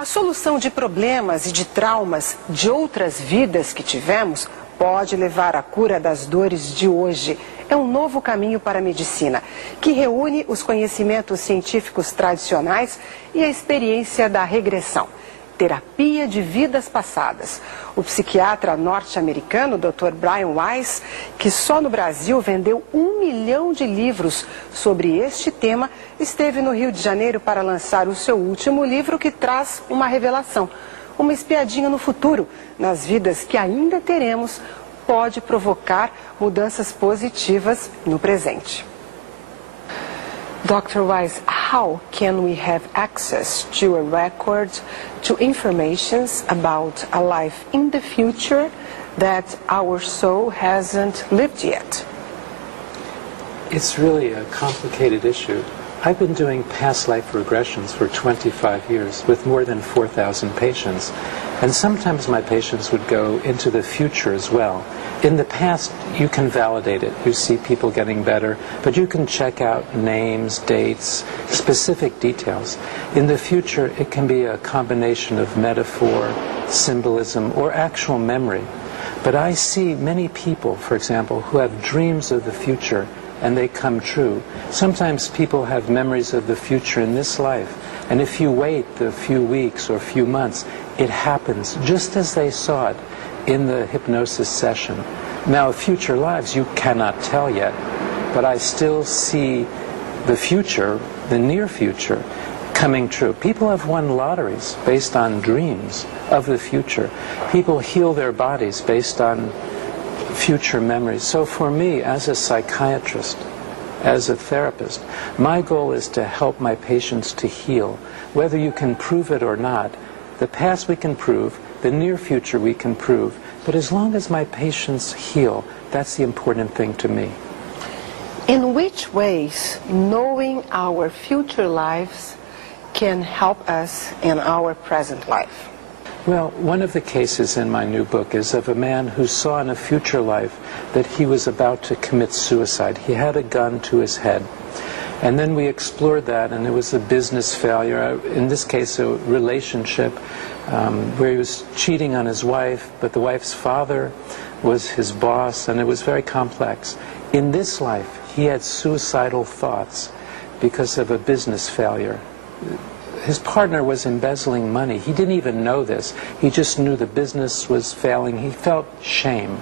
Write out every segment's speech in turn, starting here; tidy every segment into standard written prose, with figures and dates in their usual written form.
A solução de problemas e de traumas de outras vidas que tivemos pode levar à cura das dores de hoje. É um novo caminho para a medicina, que reúne os conhecimentos científicos tradicionais e a experiência da regressão. Terapia de vidas passadas. O psiquiatra norte-americano, Dr. Weis, que só no Brasil vendeu 1 milhão de livros sobre este tema, esteve no Rio de Janeiro para lançar o seu último livro, que traz uma revelação. Uma espiadinha no futuro, nas vidas que ainda teremos, pode provocar mudanças positivas no presente. Dr. Weis, how can we have access to a record, to information about a life in the future that our soul hasn't lived yet? It's really a complicated issue. I've been doing past life regressions for 25 years with more than 4,000 patients. And sometimes my patients would go into the future as well. In the past, you can validate it. You see people getting better, but you can check out names, dates, specific details. In the future, it can be a combination of metaphor, symbolism, or actual memory. But I see many people, for example, who have dreams of the future and they come true. Sometimes people have memories of the future in this life, and if you wait a few weeks or a few months, it happens just as they saw it in the hypnosis session. Now, future lives you cannot tell yet, but I still see the future, the near future, coming true. People have won lotteries based on dreams of the future. People heal their bodies based on future memories. So for me, as a psychiatrist, as a therapist, my goal is to help my patients to heal. Whether you can prove it or not, the past we can prove, the near future we can prove, but as long as my patients heal, that's the important thing to me. In which ways knowing our future lives can help us in our present life? Well, one of the cases in my new book is of a man who saw in a future life that he was about to commit suicide. He had a gun to his head. And then we explored that, and it was a business failure, in this case a relationship where he was cheating on his wife, but the wife's father was his boss, and it was very complex. In this life, he had suicidal thoughts because of a business failure. His partner was embezzling money. He didn't even know this. He just knew the business was failing. He felt shame.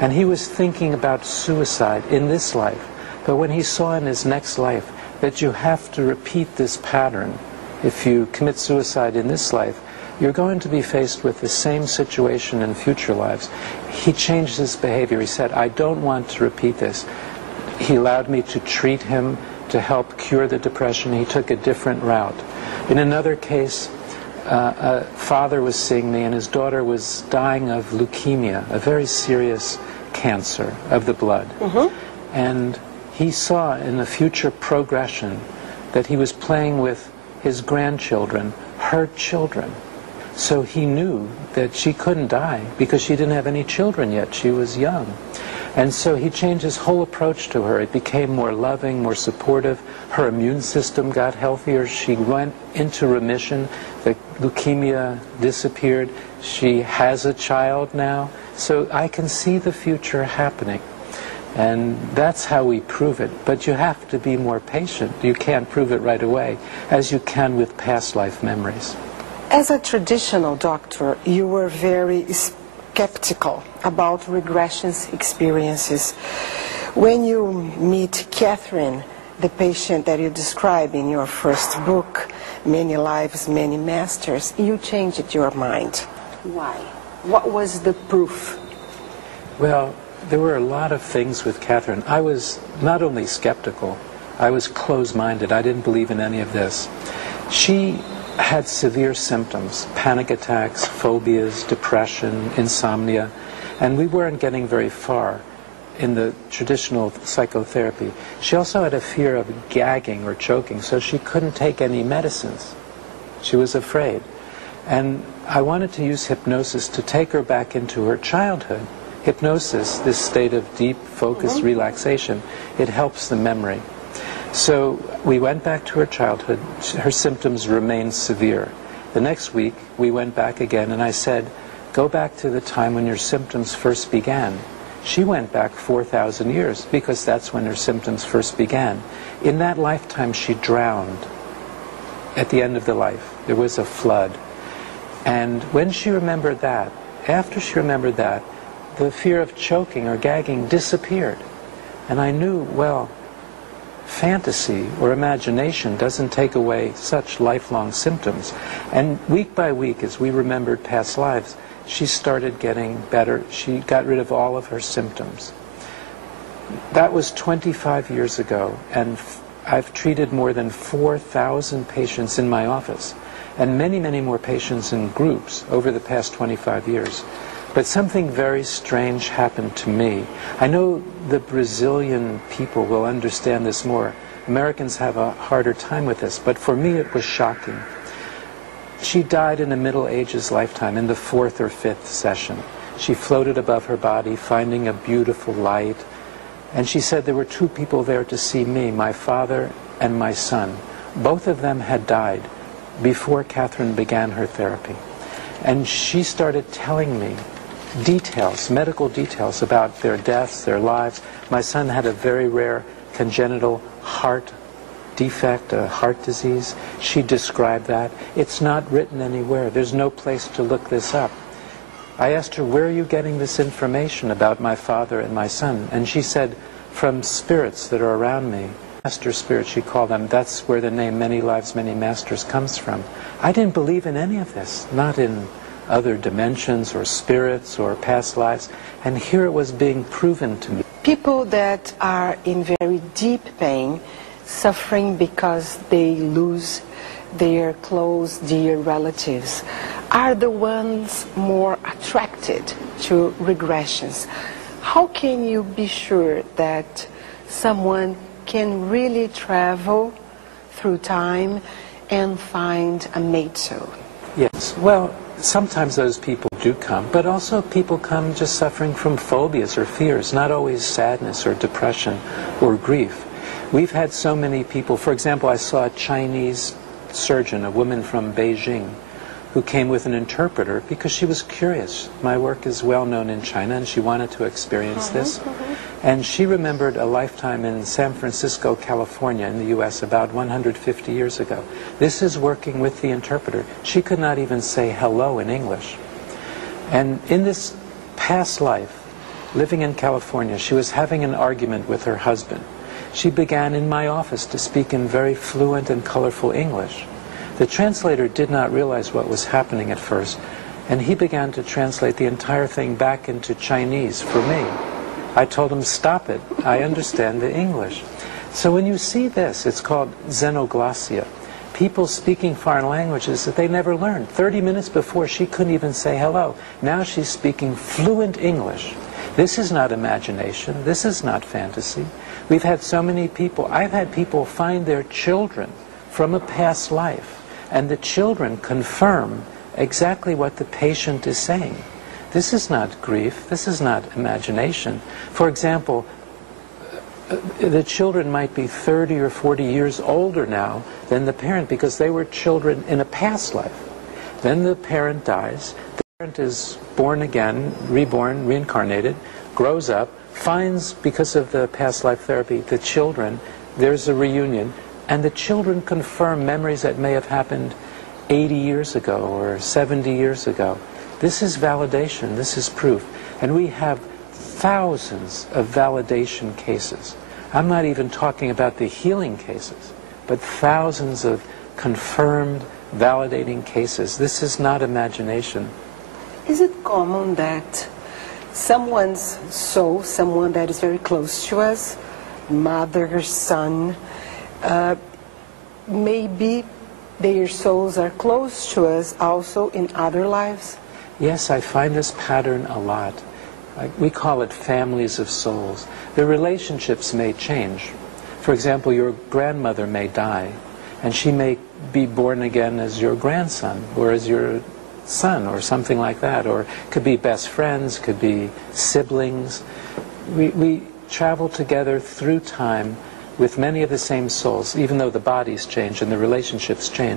And he was thinking about suicide in this life. But when he saw in his next life that you have to repeat this pattern, if you commit suicide in this life, you're going to be faced with the same situation in future lives. He changed his behavior. He said, I don't want to repeat this. He allowed me to treat him to help cure the depression. He took a different route. In another case, a father was seeing me, and his daughter was dying of leukemia, a very serious cancer of the blood. And he saw in the future progression that he was playing with his grandchildren, her children. So he knew that she couldn't die because she didn't have any children yet. She was young. And so he changed his whole approach to her. It became more loving, more supportive. Her immune system got healthier. She went into remission. The leukemia disappeared. She has a child now. So I can see the future happening. And that's how we prove it. But you have to be more patient. You can't prove it right away, as you can with past life memories. As a traditional doctor, you were very skeptical about regressions experiences. When you meet Catherine, the patient that you describe in your first book, Many Lives, Many Masters, you changed your mind. Why? What was the proof? Well, there were a lot of things with Catherine. I was not only skeptical, I was closed-minded. I didn't believe in any of this. She had severe symptoms, panic attacks, phobias, depression, insomnia, and we weren't getting very far in the traditional psychotherapy. She also had a fear of gagging or choking, so she couldn't take any medicines. She was afraid. And I wanted to use hypnosis to take her back into her childhood. Hypnosis, this state of deep, focused relaxation, it helps the memory. So we went back to her childhood. Her symptoms remained severe. The next week, we went back again, and I said, go back to the time when your symptoms first began. She went back 4,000 years, because that's when her symptoms first began. In that lifetime, she drowned. At the end of the life, there was a flood. And when she remembered that, after she remembered that, the fear of choking or gagging disappeared. And I knew, well, fantasy or imagination doesn't take away such lifelong symptoms. And week by week, as we remembered past lives, she started getting better. She got rid of all of her symptoms. That was 25 years ago, and I've treated more than 4,000 patients in my office, and many, many more patients in groups over the past 25 years. But something very strange happened to me. I know the Brazilian people will understand this more. Americans have a harder time with this, but for me it was shocking. She died in a Middle Ages lifetime, in the 4th or 5th session. She floated above her body, finding a beautiful light. And she said there were 2 people there to see me, my father and my son. Both of them had died before Catherine began her therapy. And she started telling me details, medical details about their deaths, their lives. My son had a very rare congenital heart defect, a heart disease. She described that. It's not written anywhere. There's no place to look this up. I asked her, where are you getting this information about my father and my son? And she said, from spirits that are around me. Master spirits, she called them. That's where the name Many Lives, Many Masters comes from. I didn't believe in any of this, not in other dimensions or spirits or past lives. And here it was being proven to me. People that are in very deep pain, suffering because they lose their close, dear relatives, are the ones more attracted to regressions. How can you be sure that someone can really travel through time and find a mate soul? Yes, well, sometimes those people do come, but also people come just suffering from phobias or fears, not always sadness or depression or grief. We've had so many people, for example, I saw a Chinese surgeon, a woman from Beijing, who came with an interpreter because she was curious. My work is well known in China, and she wanted to experience this. And she remembered a lifetime in San Francisco, California, in the U.S., about 150 years ago. This is working with the interpreter. She could not even say hello in English. And in this past life, living in California, she was having an argument with her husband. She began in my office to speak in very fluent and colorful English. The translator did not realize what was happening at first, and he began to translate the entire thing back into Chinese for me. I told him, stop it, I understand the English. So when you see this, it's called xenoglossia. People speaking foreign languages that they never learned. 30 minutes before, she couldn't even say hello. Now she's speaking fluent English. This is not imagination. This is not fantasy. We've had so many people. I've had people find their children from a past life, and the children confirm exactly what the patient is saying. This is not grief. This is not imagination. For example, the children might be 30 or 40 years older now than the parent because they were children in a past life. Then the parent dies. The parent is born again, reborn, reincarnated, grows up, finds, because of the past life therapy, the children, there's a reunion, and the children confirm memories that may have happened 80 years ago or 70 years ago. This is validation. This is proof. And we have thousands of validation cases. I'm not even talking about the healing cases, but thousands of confirmed, validating cases. This is not imagination. Is it common that someone's soul, someone that is very close to us, mother, son, maybe their souls are close to us also in other lives? Yes, I find this pattern a lot. We call it families of souls. The relationships may change. For example, your grandmother may die, and she may be born again as your grandson or as your son or something like that, or could be best friends, could be siblings. We travel together through time with many of the same souls, even though the bodies change and the relationships change.